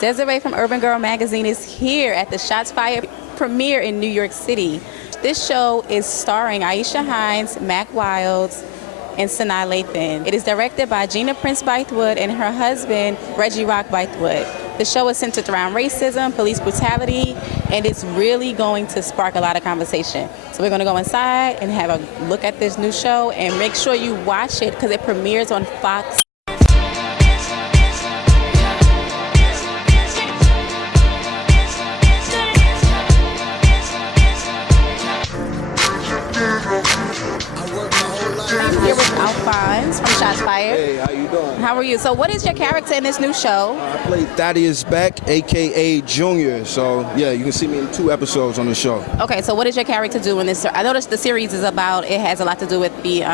Desiree from Urban Girl Magazine is here at the Shots Fired premiere in New York City. This show is starring Aisha Hines, Mack and Sanaa Lathan. It is directed by Gina Prince-Bythewood and her husband, Reggie Bythewood. The show is centered around racism, police brutality, and it's really going to spark a lot of conversation. So we're going to go inside and have a look at this new show, and make sure you watch it because it premieres on Fox. I'm here with Hines from Shots Fired. Hey, how you doing? How are you? So what is your character in this new show? I play Thaddeus Beck, a.k.a. Junior. So, yeah, you can see me in 2 episodes on the show. Okay, so what does your character do in this? I noticed the series is about, it has a lot to do with the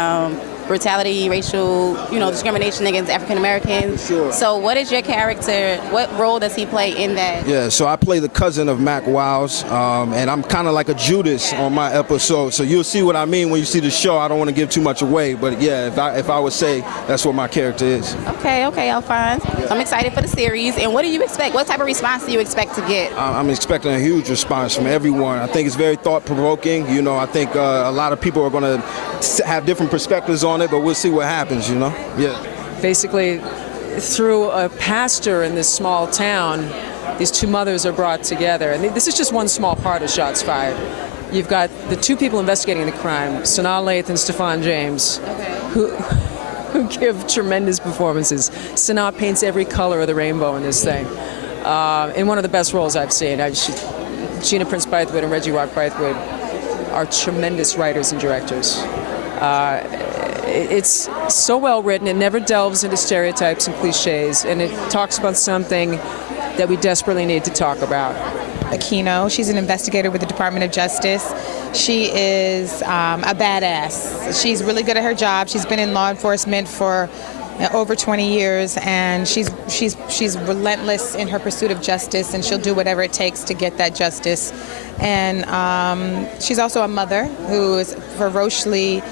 brutality, racial, discrimination against African Americans. Sure. So what is your character, what role does he play in that? Yeah, so I play the cousin of Mack, and I'm kind of like a Judas on my episode. So you'll see what I mean when you see the show. I don't want to give too much away, but yeah, if I would say that's what my character is. Okay, Alphonse. Yeah. So I'm excited for the series. And what do you expect? What type of response do you expect to get? I'm expecting a huge response from everyone. I think it's very thought-provoking. I think a lot of people are going to have different perspectives on it, but we'll see what happens, Yeah. Basically, through a pastor in this small town, these 2 mothers are brought together. And this is just one small part of Shots Fired. You've got the 2 people investigating the crime, Sanaa Lathan and Stephan James, who give tremendous performances. Sanaa paints every color of the rainbow in this thing. In one of the best roles I've seen. Gina Prince-Bythewood and Reggie Bythewood are tremendous writers and directors. It's so well written. It never delves into stereotypes and cliches, and it talks about something that we desperately need to talk about. Aquino, she's an investigator with the Department of Justice. She is a badass. She's really good at her job. She's been in law enforcement for over 20 years, and she's relentless in her pursuit of justice, and she'll do whatever it takes to get that justice. And she's also a mother who is ferociously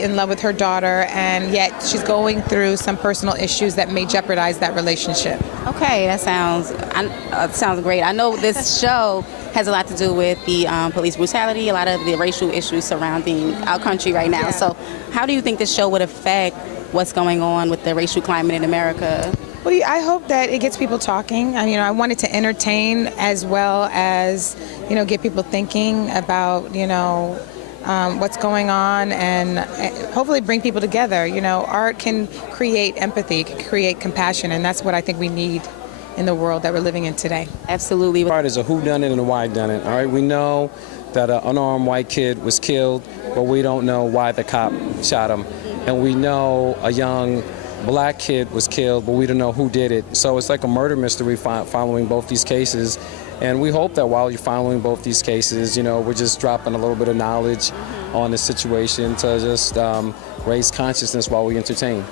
in love with her daughter, and yet she's going through some personal issues that may jeopardize that relationship. Okay, that sounds great. I know this show has a lot to do with the police brutality, a lot of the racial issues surrounding our country right now. Yeah. So how do you think this show would affect what's going on with the racial climate in America? Well, I hope that it gets people talking. I want it to entertain as well as, get people thinking about, what's going on, and hopefully bring people together. Art can create empathy, can create compassion, and that's what I think we need in the world that we're living in today. Absolutely. Art is a whodunit and a whydunit. All right, we know that an unarmed white kid was killed, but we don't know why the cop shot him. And we know a young black kid was killed, but we don't know who did it. So it's like a murder mystery following both these cases. And we hope that while you're following both these cases, we're just dropping a little bit of knowledge on the situation to just raise consciousness while we entertain.